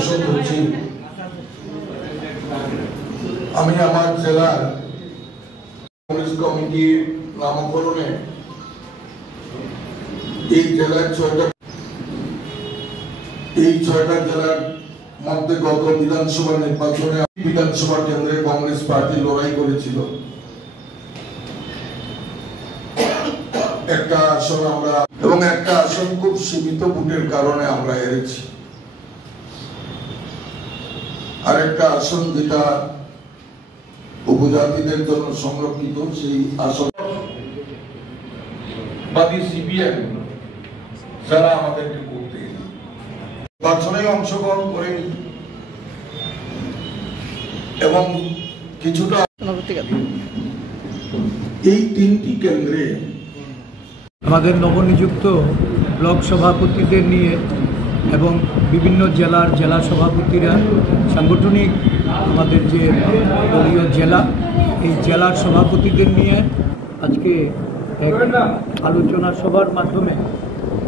সদস্য সচিব, আমি আমার জেলার কংগ্রেস কমিটি নামকরণে এই জেলার ছয়টা জেলার মধ্যে গত বিধানসভা নির্বাচনে বিধানসভা কেন্দ্রে কংগ্রেস পার্টি লড়াই করেছিল। একটা আসন আমরা এবং একটা আসন খুব সীমিত ভোটের কারণে আমরা হেরেছি। আর একটা আসন যেটা উপজাতিদের জন্য সংরক্ষিত, সেই আসন বাদী সিপিএম যারা আমাদেরকে করতে নির্বাচনে অংশগ্রহণ করেনি এবং কিছুটা এই তিনটি কেন্দ্রে আমাদের নবনিযুক্ত ব্লক সভাপতিদের নিয়ে এবং বিভিন্ন জেলা সভাপতিরা সাংগঠনিক আমাদের যে দলীয় জেলা, এই জেলার সভাপতিদের নিয়ে আজকে এক আলোচনা সভার মাধ্যমে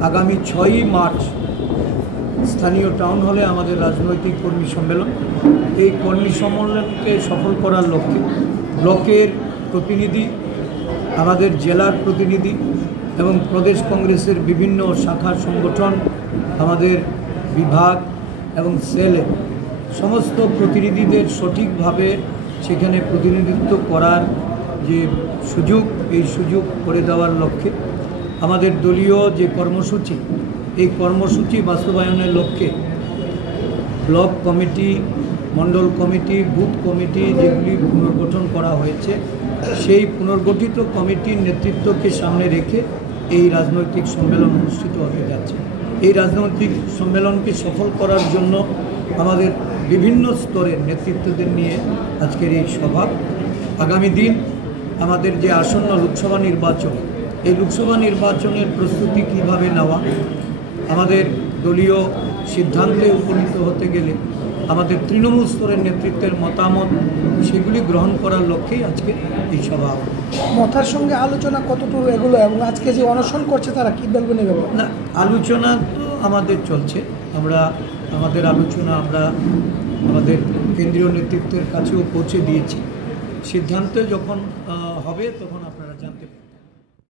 আগামী 6ই মার্চ স্থানীয় টাউন হলে আমাদের রাজনৈতিক কর্মী সম্মেলন। এই কর্মী সম্মেলনকে সফল করার লক্ষ্যে ব্লকের প্রতিনিধি, আমাদের জেলার প্রতিনিধি এবং প্রদেশ কংগ্রেসের বিভিন্ন শাখা সংগঠন, আমাদের বিভাগ এবং সেলে সমস্ত প্রতিনিধিদের সঠিকভাবে সেখানে প্রতিনিধিত্ব করার যে সুযোগ, এই সুযোগ করে দেওয়ার লক্ষ্যে আমাদের দলীয় যে কর্মসূচি, এই কর্মসূচি বাস্তবায়নের লক্ষ্যে ব্লক কমিটি, মণ্ডল কমিটি, বুথ কমিটি যেগুলি পুনর্গঠন করা হয়েছে, সেই পুনর্গঠিত কমিটির নেতৃত্বকে সামনে রেখে এই রাজনৈতিক সম্মেলন অনুষ্ঠিত হতে যাচ্ছে। এই রাজনৈতিক সম্মেলনকে সফল করার জন্য আমাদের বিভিন্ন স্তরের নেতৃত্বদের নিয়ে আজকের এই সভা। আগামী দিন আমাদের যে আসন্ন লোকসভা নির্বাচন, এই লোকসভা নির্বাচনের প্রস্তুতি কীভাবে নেওয়া, আমাদের দলীয় সিদ্ধান্তে উপনীত হতে গেলে আমাদের তৃণমূল স্তরের নেতৃত্বের মতামত সেগুলি গ্রহণ করার লক্ষ্যেই আজকে এই সভা। মতার সঙ্গে আলোচনা কতটুকু এগুলো এবং আজকে যে অনশন করছে তারা কী বলবেন? না, আলোচনা তো আমাদের চলছে। আমাদের আলোচনা আমরা আমাদের কেন্দ্রীয় নেতৃত্বের কাছেও পৌঁছে দিয়েছি। সিদ্ধান্ত যখন হবে তখন আপনারা জানতে পারবেন।